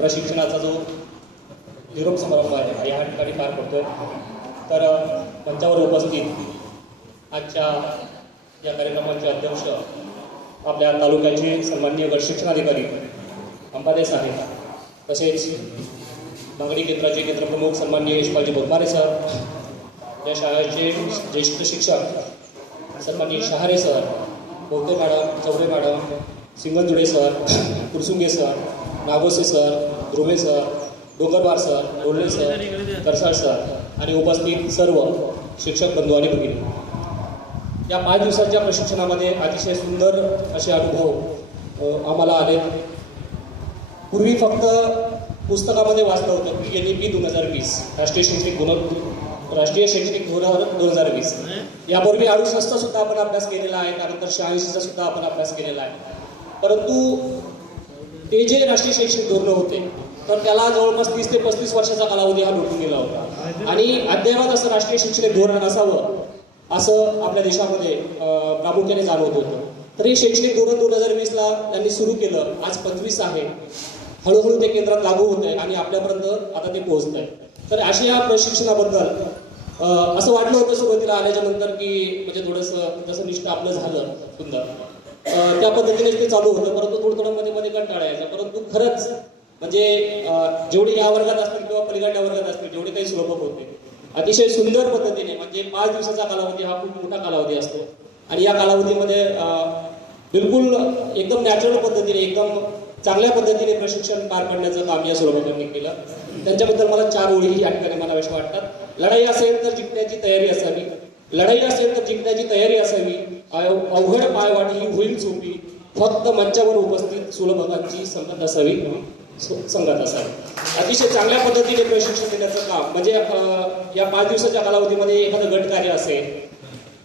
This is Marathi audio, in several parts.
प्रशिक्षणाचा जो निरोप समारंभ आहे या ठिकाणी पार पडतोय। तर मंचावर उपस्थित आजच्या या कार्यक्रमाचे अध्यक्ष आपल्या तालुक्याचे सन्माननीय गट शिक्षणाधिकारी अंबादे साहेब, तसेच बांगडी केंद्राचे केंद्रप्रमुख सन्माननीय यशपालजी बोधमारे सर, या शाळेचे ज्येष्ठ शिक्षक सन्माननीय Shahare sir, Bogde madam, Chaure madam, Singanjude sir, Kursunge sir, Nagose sir, Dhruve sir, Dongarwar sir, Dolle sir, Karsal sir आणि उपस्थित सर्व शिक्षक बंधू आणि भगिनी, या 5 दिवसांच्या प्रशिक्षणामध्ये अतिशय सुंदर असे अनुभव आम्हाला आले। पूर्वी फक्त पुस्तकामध्ये वाचलं होतं की NEP 2020 राष्ट्रीय शैक्षणिक धोरण 2020, यापूर्वी 68चा सुद्धा आपण अभ्यास केलेला आहे, त्यानंतर 86चा सुद्धा आपण अभ्यास केलेला आहे। परंतु ते जे राष्ट्रीय शैक्षणिक धोरण होते तर त्याला जवळपास 30 ते 35 वर्षाचा कालावधी हा लोटून गेला होता आणि अद्ययावत असं राष्ट्रीय शैक्षणिक धोरण असावं असं आपल्या देशामध्ये प्रामुख्याने जाणवत होतं। तर हे शैक्षणिक धोरण 2020ला त्यांनी सुरू केलं, आज 25 आहे, हळूहळू ते केंद्रात लागू होत आहे आणि आपल्यापर्यंत आता ते पोहोचत आहे। तर अशा या प्रशिक्षणाबद्दल असं वाटलं होतं सुरुवातीला आल्याच्या नंतर की म्हणजे थोडंसं जसं निष्ठ आपलं झालं सुंदर, त्या पद्धतीने ते चालू होतं, परंतु थोडं मध्ये मध्ये कंटाळा यायचा। परंतु खरंच म्हणजे जेवढे या वर्गात असतील किंवा पलीकडल्या वर्गात असतील जेवढे काही सुलभ होते अतिशय सुंदर पद्धतीने, म्हणजे 5 दिवसाचा कालावधी हा खूप मोठा कालावधी असतो आणि या कालावधीमध्ये बिलकुल एकदम नॅचरल पद्धतीने एकदम चांगल्या पद्धतीने प्रशिक्षण पार पाडण्याचं काम या सुलभांनी केलं। त्यांच्याबद्दल मला 4 ओळी या ठिकाणी म्हणाव्याशा वाटतात। लढाई असेल तर जिंकण्याची तयारी असावी, लढाई असेल तर जिंकण्याची तयारी असावी, अवघड पायवाट ही होईल सोपी, फक्त मंचावर उपस्थित सुलभांची संगत असावी, संगत असावी। अतिशय चांगल्या पद्धतीने प्रशिक्षण देण्याचं काम म्हणजे या 5 दिवसाच्या कालावधीमध्ये एखादं गटकार्य असेल,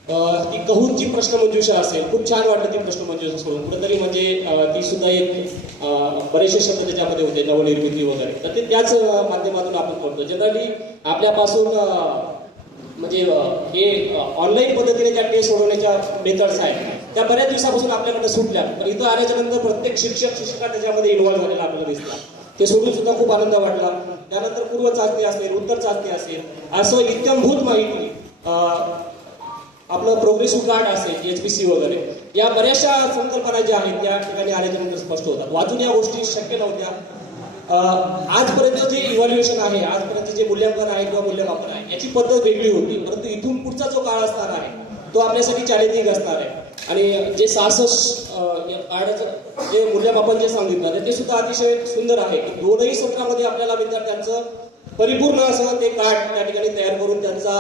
ती कहूनची प्रश्नमंजुषा असेल, खूप छान वाटतं ती प्रश्नमंजुषा सोडून कुठेतरी म्हणजे ती सुद्धा एक बरेचसे शब्द त्याच्यामध्ये होते, नवनिर्मिती वगैरे, तर ते त्याच माध्यमातून आपण करतो। जनरली आपल्यापासून म्हणजे हे ऑनलाईन पद्धतीने ज्या टेस्ट सोडवण्याच्या मेथड्स आहेत त्या बऱ्याच दिवसापासून आपल्याकडे सुटल्या, पण इथं आल्याच्या नंतर प्रत्येक शिक्षिका त्याच्यामध्ये इन्व्हॉल्व्ह झालेला आपल्याला दिसला, ते सोडून सुद्धा खूप आनंद वाटला। त्यानंतर पूर्व चाचणी असेल, उत्तर चाचणी असेल, असं इत्यंभूत माहिती, आपलं प्रोग्रेसिव्ह कार्ड असेल, HPC वगैरे, या बऱ्याचशा संकल्पना ज्या आहेत त्या ठिकाणी आल्याच्या नंतर स्पष्ट होतात। वाचून या गोष्टी शक्य नव्हत्या। आजपर्यंत जे इव्हॅल्युएशन आहे, आजपर्यंत जे मूल्यांकन आहे किंवा मूल्यमापन आहे याची पद्धत वेगळी होती, परंतु इथून पुढचा जो काळ असणार आहे तो आपल्यासाठी चॅलेंजिंग असणार आहे आणि जे 66 कार्डाचं जे मूल्यमापन जे सांगितलं ते सुद्धा अतिशय सुंदर आहे की 2ही सत्रामध्ये आपल्याला विद्यार्थ्यांचं परिपूर्ण असं ते कार्ड त्या ठिकाणी तयार करून त्यांचा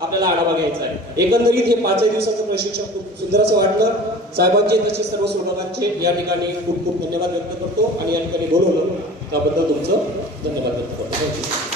आपल्याला आढावा घ्यायचा आहे। एकंदरीत हे 5 दिवसाचं प्रशिक्षण खूप सुंदर असं वाटलं। साहेबांचे तसेच सर्व सुलभांचे या ठिकाणी खूप खूप धन्यवाद व्यक्त करतो आणि या ठिकाणी बोलवलं त्याबद्दल तुमचं धन्यवाद व्यक्त करतो।